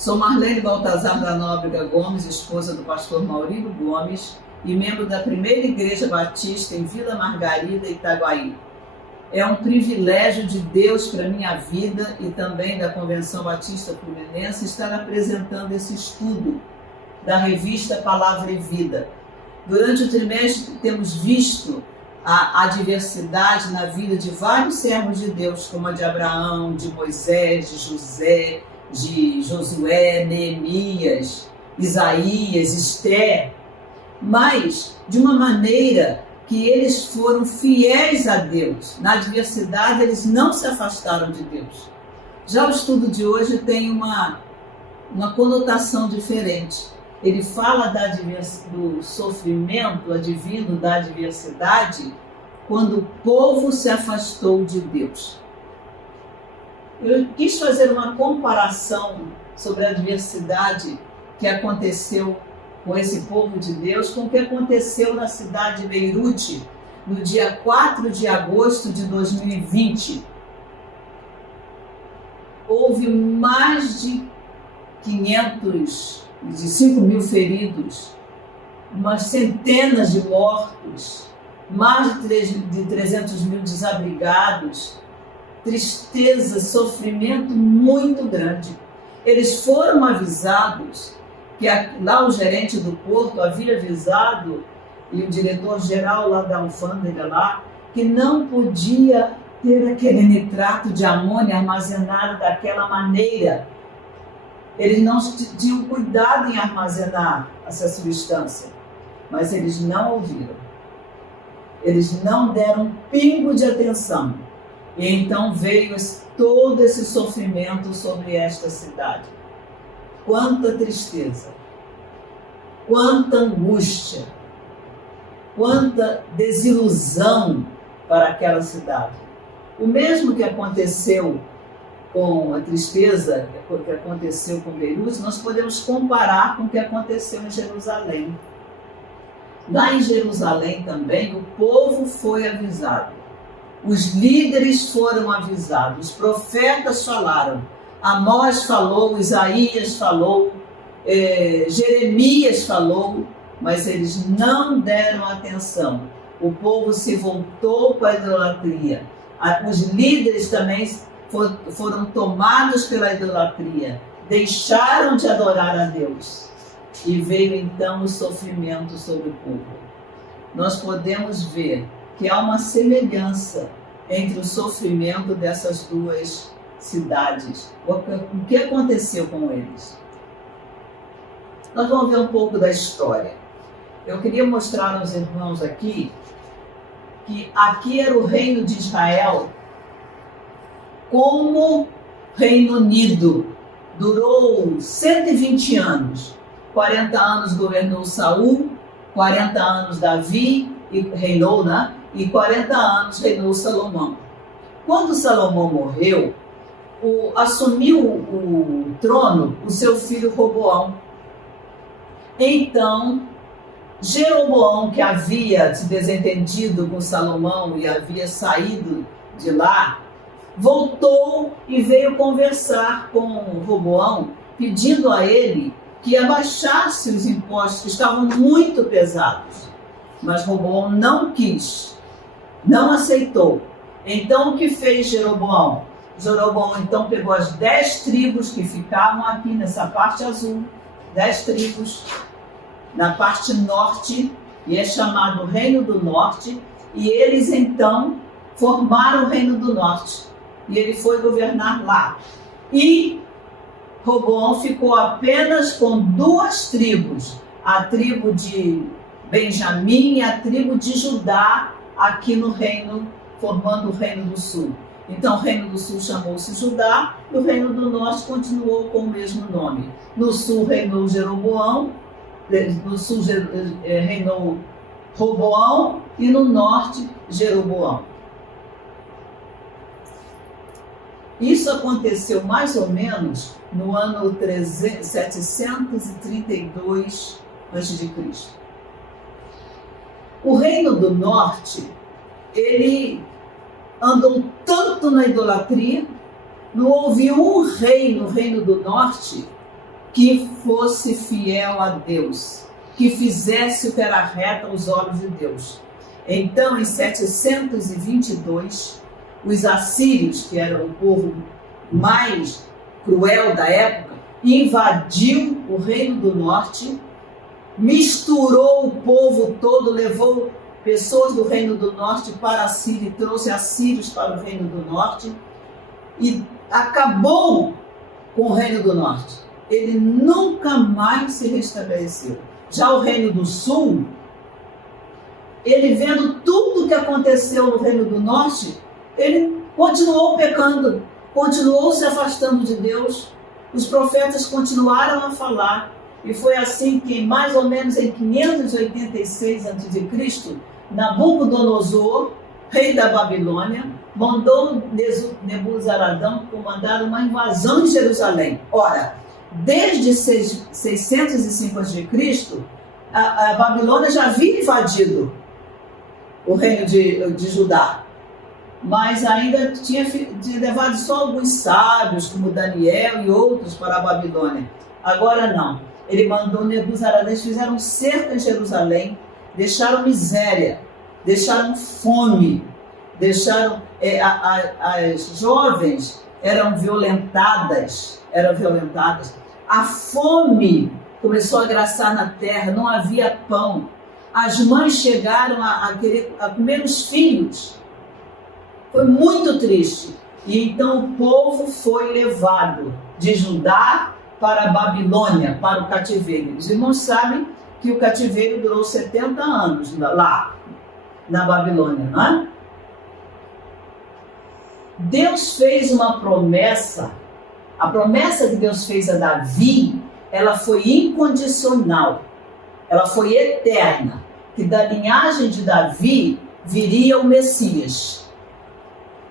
Sou Marlene Baltazar da Nóbrega Gomes, esposa do pastor Maurílio Gomes e membro da Primeira Igreja Batista em Vila Margarida, Itaguaí. É um privilégio de Deus para a minha vida e também da Convenção Batista Fluminense estar apresentando esse estudo da revista Palavra e Vida. Durante o trimestre temos visto a diversidade na vida de vários servos de Deus, como a de Abraão, de Moisés, de José, de Josué, Neemias, Isaías, Esther, mas de uma maneira que eles foram fiéis a Deus. Na adversidade, eles não se afastaram de Deus. Já o estudo de hoje tem uma conotação diferente. Ele fala do sofrimento advindo da adversidade quando o povo se afastou de Deus. Eu quis fazer uma comparação sobre a adversidade que aconteceu com esse povo de Deus, com o que aconteceu na cidade de Beirute, no dia 4 de agosto de 2020. Houve mais de 5 mil feridos, umas centenas de mortos, mais de 300 mil desabrigados, tristeza, sofrimento muito grande. Eles foram avisados, que lá o gerente do porto havia avisado, e o diretor-geral lá da alfândega lá, que não podia ter aquele nitrato de amônia armazenado daquela maneira. Eles não tinham cuidado em armazenar essa substância, mas eles não ouviram. Eles não deram um pingo de atenção. E então veio todo esse sofrimento sobre esta cidade. Quanta tristeza, quanta angústia, quanta desilusão para aquela cidade. O mesmo que aconteceu com a tristeza, que aconteceu com Beirute, nós podemos comparar com o que aconteceu em Jerusalém. Lá em Jerusalém também, o povo foi avisado. Os líderes foram avisados, os profetas falaram, Amós falou, Isaías falou, Jeremias falou, mas eles não deram atenção. O povo se voltou para a idolatria. Os líderes também foram tomados pela idolatria, deixaram de adorar a Deus. E veio então o sofrimento sobre o povo. Nós podemos ver que há uma semelhança entre o sofrimento dessas duas cidades. O que aconteceu com eles? Nós vamos ver um pouco da história. Eu queria mostrar aos irmãos aqui que aqui era o reino de Israel como Reino Unido. Durou 120 anos. 40 anos governou Saul, 40 anos Davi reinou, né? E 40 anos reinou Salomão. Quando Salomão morreu, assumiu o trono o seu filho Roboão. Então, Jeroboão, que havia se desentendido com Salomão e havia saído de lá, voltou e veio conversar com Roboão, pedindo a ele que abaixasse os impostos, que estavam muito pesados. Mas Roboão não quis, não aceitou. Então, o que fez Jeroboão? Jeroboão então pegou as 10 tribos que ficavam aqui nessa parte azul, 10 tribos na parte norte, e é chamado Reino do Norte, e eles então formaram o Reino do Norte, e ele foi governar lá. E Roboão ficou apenas com 2 tribos, a tribo de Benjamim e a tribo de Judá, aqui no reino, formando o Reino do Sul. Então, o Reino do Sul chamou-se Judá, e o Reino do Norte continuou com o mesmo nome. No sul reinou Jeroboão, no sul reinou Roboão, e no norte, Jeroboão. Isso aconteceu mais ou menos no ano 732 a.C. O Reino do Norte, ele andou tanto na idolatria, não houve um rei no Reino do Norte que fosse fiel a Deus, que fizesse o que era reto aos olhos de Deus. Então, em 722, os assírios, que eram o povo mais cruel da época, invadiu o Reino do Norte, misturou o povo todo, levou pessoas do Reino do Norte para a Síria e trouxe assírios para o Reino do Norte e acabou com o Reino do Norte. Ele nunca mais se restabeleceu. Já o Reino do Sul, ele vendo tudo o que aconteceu no Reino do Norte, ele continuou pecando, continuou se afastando de Deus. Os profetas continuaram a falar. E foi assim que, mais ou menos em 586 a.C., Nabucodonosor, rei da Babilônia, mandou Nebuzaradão comandar uma invasão de Jerusalém. Ora, desde 605 a.C., a Babilônia já havia invadido o reino de Judá, mas ainda tinha levado só alguns sábios, como Daniel e outros, para a Babilônia. Agora não. Ele mandou Nebuzaradã, eles fizeram cerco em Jerusalém, deixaram miséria, deixaram fome, deixaram as jovens eram violentadas. A fome começou a graçar na terra, não havia pão. As mães chegaram a comer os filhos. Foi muito triste. E então o povo foi levado de Judá para a Babilônia, para o cativeiro. Os irmãos sabem que o cativeiro durou 70 anos lá, na Babilônia, não é? Deus fez uma promessa. A promessa que Deus fez a Davi, ela foi incondicional. Ela foi eterna. Que da linhagem de Davi viria o Messias.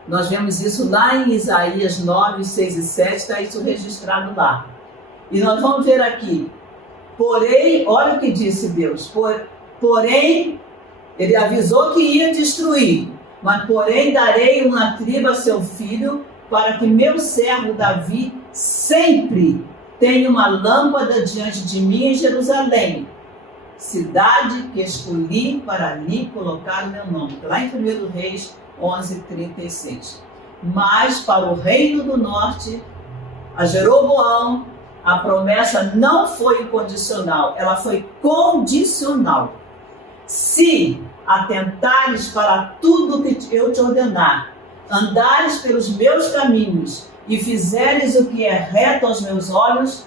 Nós vemos isso lá em Isaías 9, 6 e 7, está isso registrado lá. E nós vamos ver aqui, porém, olha o que disse Deus, porém, ele avisou que ia destruir, mas porém darei uma tribo a seu filho, para que meu servo Davi sempre tenha uma lâmpada diante de mim em Jerusalém, cidade que escolhi para ali colocar o meu nome. Lá em 1 Reis 11, 36. Mas para o reino do norte, a Jeroboão, a promessa não foi incondicional, ela foi condicional. Se atentares para tudo que eu te ordenar, andares pelos meus caminhos e fizeres o que é reto aos meus olhos,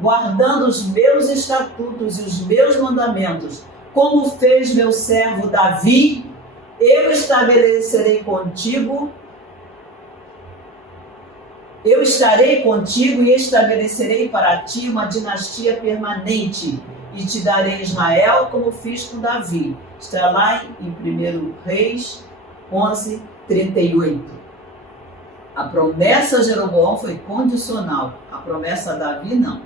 guardando os meus estatutos e os meus mandamentos, como fez meu servo Davi, eu estabelecerei contigo. Eu estarei contigo e estabelecerei para ti uma dinastia permanente e te darei Israel como fiz com Davi. Está lá em 1 Reis 11, 38. A promessa a Jeroboão foi condicional, a promessa a Davi não.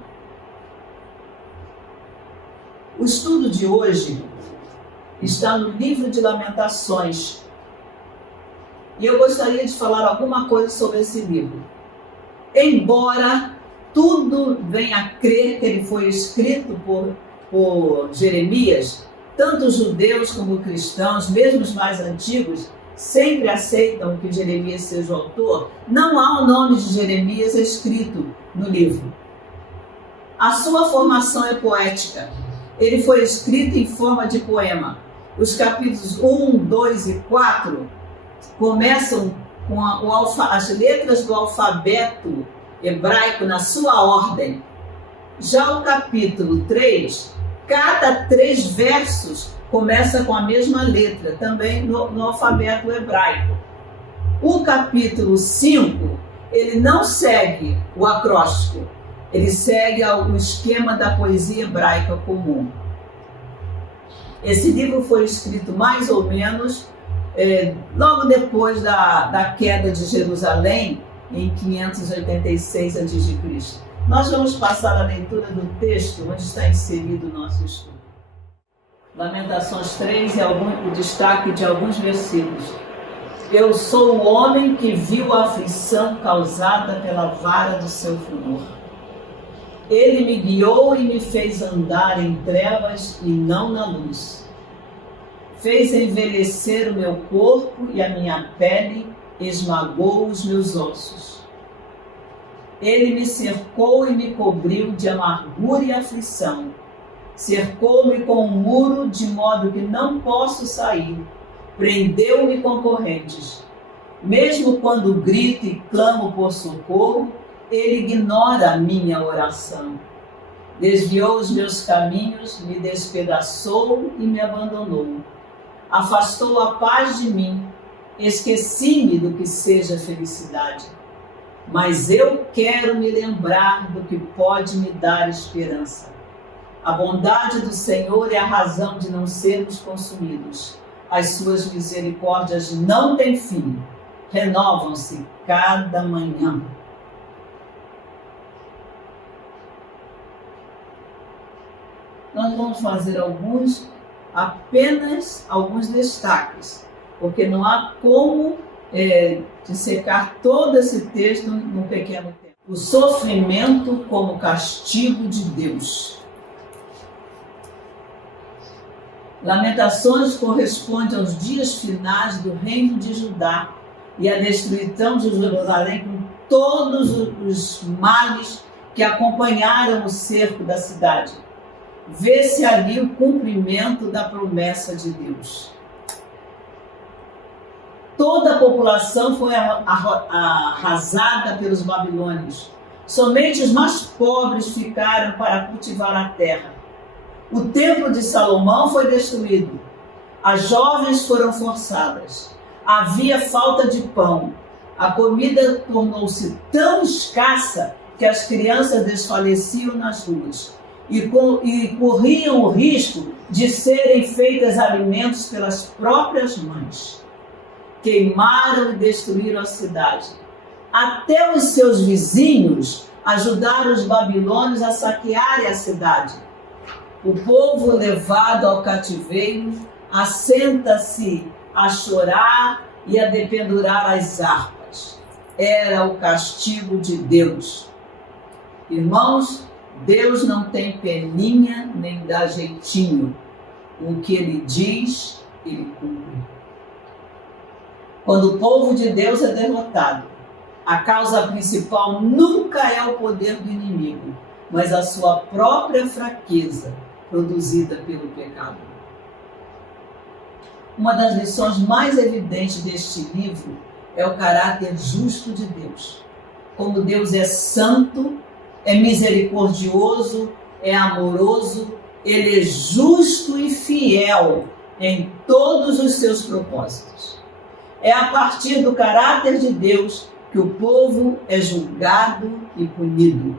O estudo de hoje está no livro de Lamentações e eu gostaria de falar alguma coisa sobre esse livro. Embora tudo venha a crer que ele foi escrito por Jeremias, tanto os judeus como os cristãos, mesmo os mais antigos, sempre aceitam que Jeremias seja o autor. Não há o nome de Jeremias escrito no livro. A sua formação é poética. Ele foi escrito em forma de poema. Os capítulos 1, 2 e 4 começam com as letras do alfabeto hebraico na sua ordem. Já o capítulo 3, cada 3 versos começa com a mesma letra, também no alfabeto hebraico. O capítulo 5, ele não segue o acróstico, ele segue o esquema da poesia hebraica comum. Esse livro foi escrito mais ou menos logo depois da queda de Jerusalém, em 586 a.C. Nós vamos passar a leitura do texto onde está inserido o nosso estudo. Lamentações 3 e o destaque de alguns versículos. Eu sou o homem que viu a aflição causada pela vara do seu furor. Ele me guiou e me fez andar em trevas e não na luz. Fez envelhecer o meu corpo e a minha pele esmagou os meus ossos. Ele me cercou e me cobriu de amargura e aflição. Cercou-me com um muro de modo que não posso sair. Prendeu-me com correntes. Mesmo quando grito e clamo por socorro, ele ignora a minha oração. Desviou os meus caminhos, me despedaçou e me abandonou. Afastou a paz de mim. Esqueci-me do que seja felicidade. Mas eu quero me lembrar do que pode me dar esperança. A bondade do Senhor é a razão de não sermos consumidos. As suas misericórdias não têm fim. Renovam-se cada manhã. Nós vamos fazer apenas alguns destaques, porque não há como dissecar todo esse texto num pequeno tempo. O sofrimento como castigo de Deus. Lamentações corresponde aos dias finais do reino de Judá e à destruição de Jerusalém com todos os males que acompanharam o cerco da cidade. Vê-se ali o cumprimento da promessa de Deus. Toda a população foi arrasada pelos babilônios. Somente os mais pobres ficaram para cultivar a terra. O templo de Salomão foi destruído. As jovens foram forçadas. Havia falta de pão. A comida tornou-se tão escassa que as crianças desfaleciam nas ruas e corriam o risco de serem feitas alimentos pelas próprias mães. Queimaram e destruíram a cidade. Até os seus vizinhos ajudaram os babilônios a saquearem a cidade. O povo levado ao cativeiro assenta-se a chorar e a dependurar as harpas. Era o castigo de Deus. Irmãos, Deus não tem peninha nem dá jeitinho. O que Ele diz, Ele cumpre. Quando o povo de Deus é derrotado, a causa principal nunca é o poder do inimigo, mas a sua própria fraqueza, produzida pelo pecado. Uma das lições mais evidentes deste livro é o caráter justo de Deus. Como Deus é santo, é misericordioso, é amoroso, Ele é justo e fiel em todos os seus propósitos. É a partir do caráter de Deus que o povo é julgado e punido.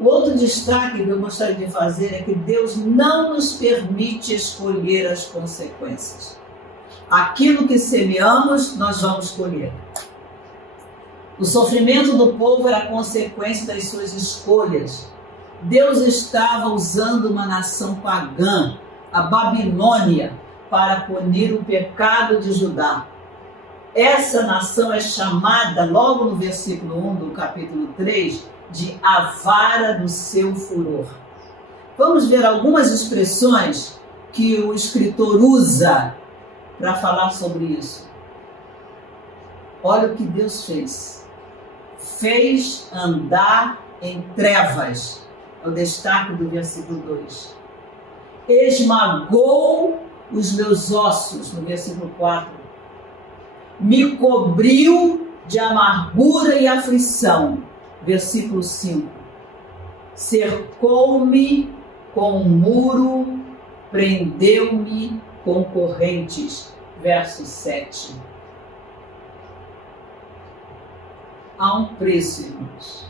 O outro destaque que eu gostaria de fazer é que Deus não nos permite escolher as consequências. Aquilo que semeamos, nós vamos colher. O sofrimento do povo era consequência das suas escolhas. Deus estava usando uma nação pagã, a Babilônia, para punir o pecado de Judá. Essa nação é chamada, logo no versículo 1 do capítulo 3, de a vara do seu furor. Vamos ver algumas expressões que o escritor usa para falar sobre isso. Olha o que Deus fez. Fez andar em trevas. É o destaque do versículo 2. Esmagou os meus ossos, no versículo 4. Me cobriu de amargura e aflição, versículo 5. Cercou-me com um muro, prendeu-me com correntes, verso 7. Há um preço, irmãos.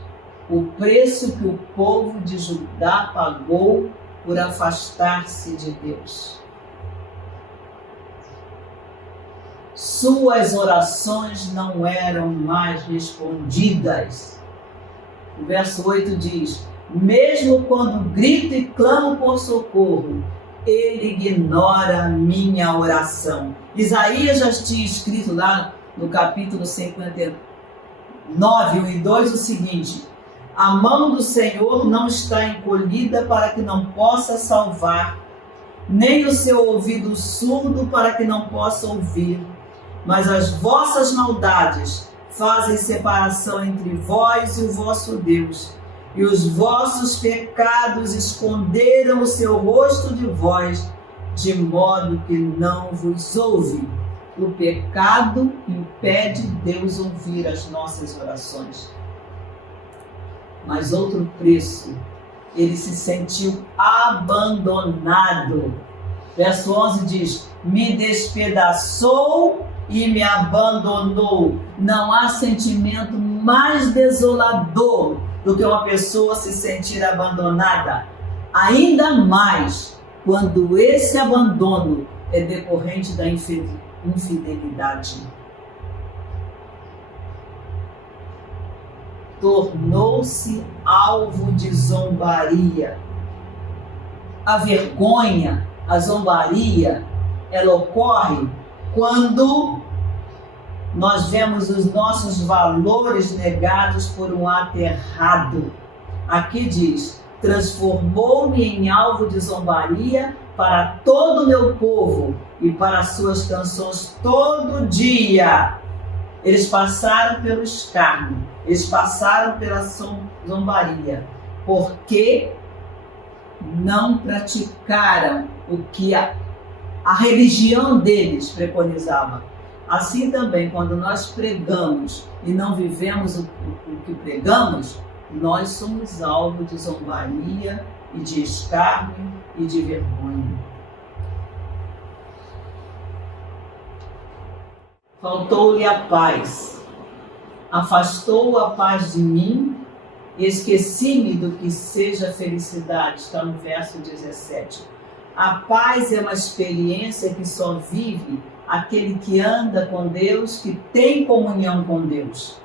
O preço que o povo de Judá pagou por afastar-se de Deus. Suas orações não eram mais respondidas. O verso 8 diz: mesmo quando grito e clamo por socorro, ele ignora a minha oração. Isaías já tinha escrito lá no capítulo 53, 9, 1 e 2, o seguinte: a mão do Senhor não está encolhida para que não possa salvar, nem o seu ouvido surdo para que não possa ouvir. Mas as vossas maldades fazem separação entre vós e o vosso Deus, e os vossos pecados esconderam o seu rosto de vós, de modo que não vos ouve. O pecado impede Deus ouvir as nossas orações. Mas outro preço, ele se sentiu abandonado. Verso 11 diz: me despedaçou e me abandonou. Não há sentimento mais desolador do que uma pessoa se sentir abandonada. Ainda mais quando esse abandono é decorrente da infidelidade. Tornou-se alvo de zombaria. A vergonha, a zombaria, ela ocorre quando nós vemos os nossos valores negados por um ato errado. Aqui diz: transformou-me em alvo de zombaria para todo o meu povo e para suas canções todo dia. Eles passaram pelo escárnio, eles passaram pela zombaria, porque não praticaram o que a religião deles preconizava. Assim também, quando nós pregamos e não vivemos o que pregamos, nós somos alvo de zombaria e de escárnio e de vergonha. Faltou-lhe a paz, afastou a paz de mim, esqueci-me do que seja felicidade. Está no verso 17. A paz é uma experiência que só vive aquele que anda com Deus, que tem comunhão com Deus.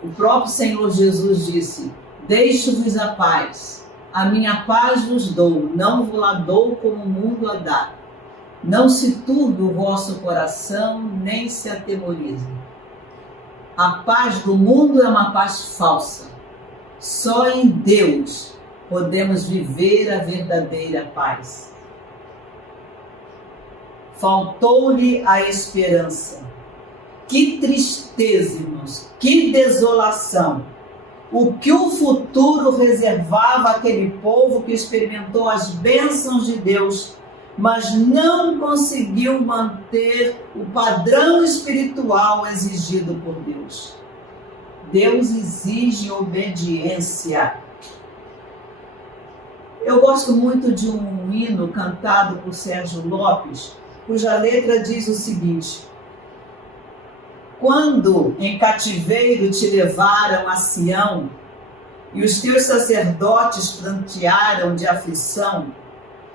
O próprio Senhor Jesus disse: deixo-vos a paz, a minha paz vos dou, não vos a dou como o mundo a dá. Não se turbe o vosso coração, nem se atemorize. A paz do mundo é uma paz falsa. Só em Deus podemos viver a verdadeira paz. Faltou-lhe a esperança. Que tristeza, irmãos, que desolação. O que o futuro reservava àquele povo que experimentou as bênçãos de Deus, mas não conseguiu manter o padrão espiritual exigido por Deus. Deus exige obediência. Eu gosto muito de um hino cantado por Sérgio Lopes, cuja letra diz o seguinte: quando em cativeiro te levaram a Sião, e os teus sacerdotes prantearam de aflição,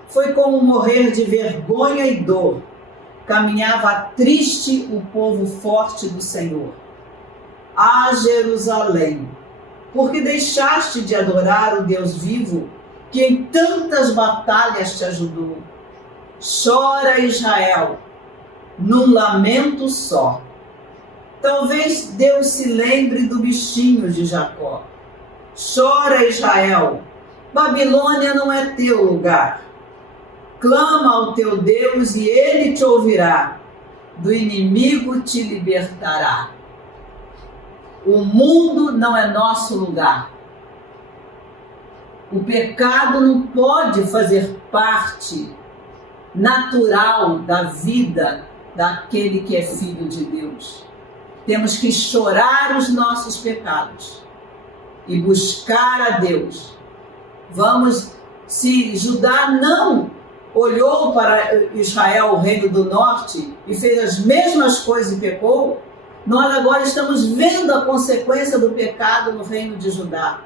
foi como morrer de vergonha e dor. Caminhava triste o povo forte do Senhor. Ah, Jerusalém, porque deixaste de adorar o Deus vivo, que em tantas batalhas te ajudou. Chora, Israel, num lamento só. Talvez Deus se lembre do bichinho de Jacó. Chora, Israel, Babilônia não é teu lugar. Clama ao teu Deus e ele te ouvirá. Do inimigo te libertará. O mundo não é nosso lugar. O pecado não pode fazer parte natural da vida daquele que é filho de Deus. Temos que chorar os nossos pecados e buscar a Deus. Vamos, se Judá não olhou para Israel, o reino do norte, e fez as mesmas coisas e pecou, nós agora estamos vendo a consequência do pecado no reino de Judá.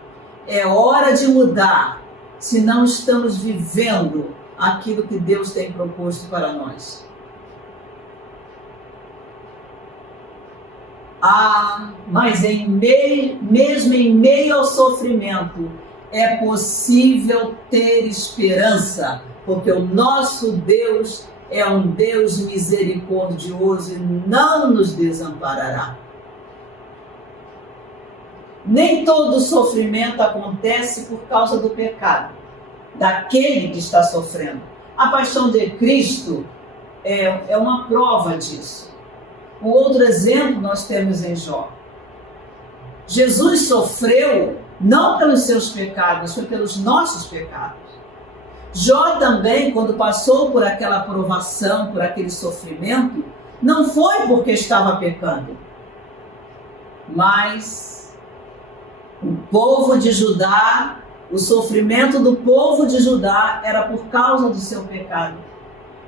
É hora de mudar, se não estamos vivendo aquilo que Deus tem proposto para nós. Mas mesmo em meio ao sofrimento, é possível ter esperança, porque o nosso Deus é um Deus misericordioso e não nos desamparará. Nem todo sofrimento acontece por causa do pecado daquele que está sofrendo. A paixão de Cristo é uma prova disso. Um outro exemplo nós temos em Jó. Jesus sofreu não pelos seus pecados, mas foi pelos nossos pecados. Jó também, quando passou por aquela provação, por aquele sofrimento, não foi porque estava pecando, mas o povo de Judá, o sofrimento do povo de Judá era por causa do seu pecado.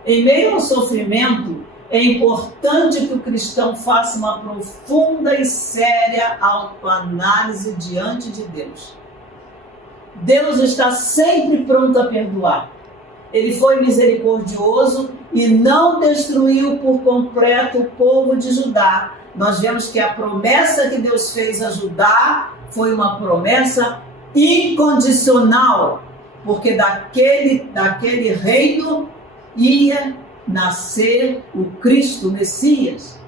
Em meio ao sofrimento, é importante que o cristão faça uma profunda e séria autoanálise diante de Deus. Deus está sempre pronto a perdoar. Ele foi misericordioso e não destruiu por completo o povo de Judá. Nós vemos que a promessa que Deus fez a Judá foi uma promessa incondicional, porque daquele reino ia nascer o Cristo, o Messias.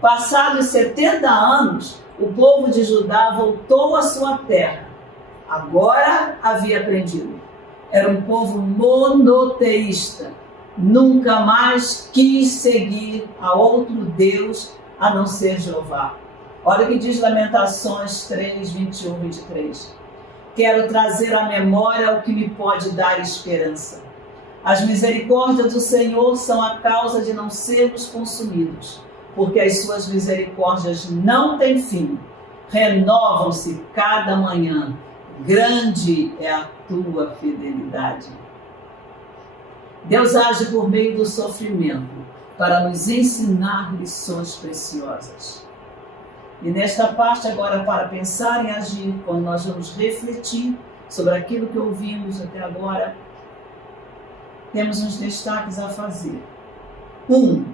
Passados 70 anos, o povo de Judá voltou à sua terra. Agora havia aprendido. Era um povo monoteísta. Nunca mais quis seguir a outro Deus a não ser Jeová. Olha o que diz Lamentações 3, 21, 23. Quero trazer à memória o que me pode dar esperança. As misericórdias do Senhor são a causa de não sermos consumidos, porque as suas misericórdias não têm fim. Renovam-se cada manhã. Grande é a tua fidelidade. Deus age por meio do sofrimento para nos ensinar lições preciosas. E nesta parte agora, para pensar em agir, quando nós vamos refletir sobre aquilo que ouvimos até agora, temos uns destaques a fazer. 1.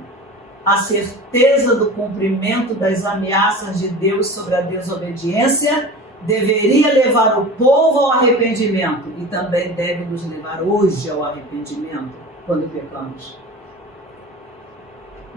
A certeza do cumprimento das ameaças de Deus sobre a desobediência deveria levar o povo ao arrependimento e também deve nos levar hoje ao arrependimento quando pecamos.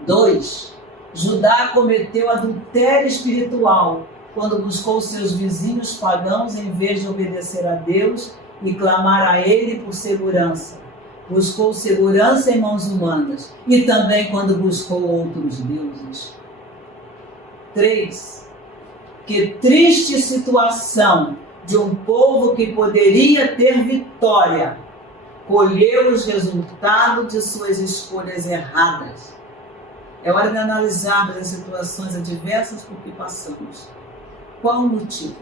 2. Judá cometeu adultério espiritual quando buscou seus vizinhos pagãos em vez de obedecer a Deus e clamar a Ele por segurança. Buscou segurança em mãos humanas e também quando buscou outros deuses. 3. Que triste situação de um povo que poderia ter vitória, colheu os resultados de suas escolhas erradas. É hora de analisarmos as situações adversas por que passamos. Qual o motivo?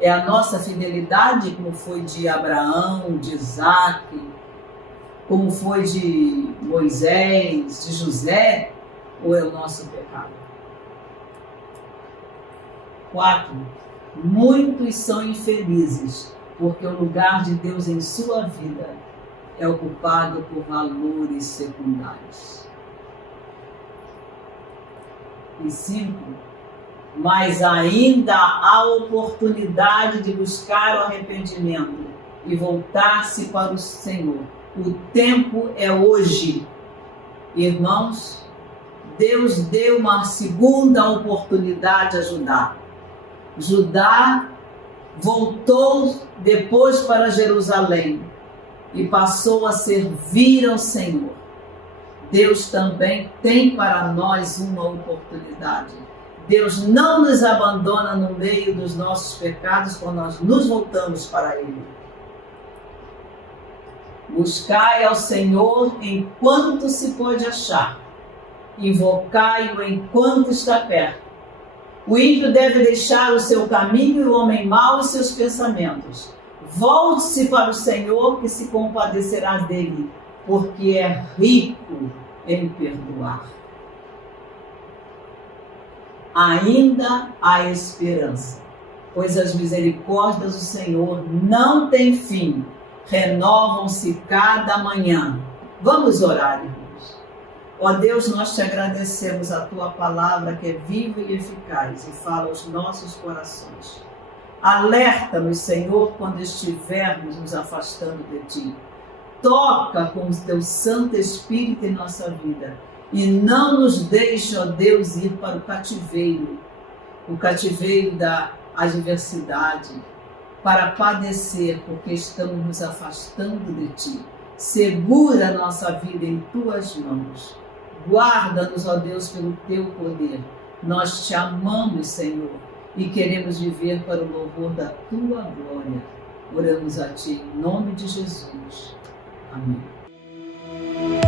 É a nossa fidelidade, como foi de Abraão, de Isaac, como foi de Moisés, de José, ou é o nosso pecado? 4. Muitos são infelizes, porque o lugar de Deus em sua vida é ocupado por valores secundários. E 5. Mas ainda há oportunidade de buscar o arrependimento e voltar-se para o Senhor. O tempo é hoje. Irmãos, Deus deu uma segunda oportunidade a Judá. Judá voltou depois para Jerusalém e passou a servir ao Senhor. Deus também tem para nós uma oportunidade. Deus não nos abandona no meio dos nossos pecados quando nós nos voltamos para Ele. Buscai ao Senhor enquanto se pode achar. Invocai-o enquanto está perto. O ímpio deve deixar o seu caminho e o homem mau os seus pensamentos. Volte-se para o Senhor, que se compadecerá dele, porque é rico em perdoar. Ainda há esperança, pois as misericórdias do Senhor não têm fim, renovam-se cada manhã. Vamos orar, irmãos. Ó Deus, nós te agradecemos a tua palavra que é viva e eficaz e fala aos nossos corações. Alerta-nos, Senhor, quando estivermos nos afastando de ti. Toca com o teu Santo Espírito em nossa vida e não nos deixe, ó Deus, ir para o cativeiro da adversidade, para padecer, porque estamos nos afastando de Ti. Segura a nossa vida em Tuas mãos. Guarda-nos, ó Deus, pelo Teu poder. Nós Te amamos, Senhor, e queremos viver para o louvor da Tua glória. Oramos a Ti em nome de Jesus. Amém.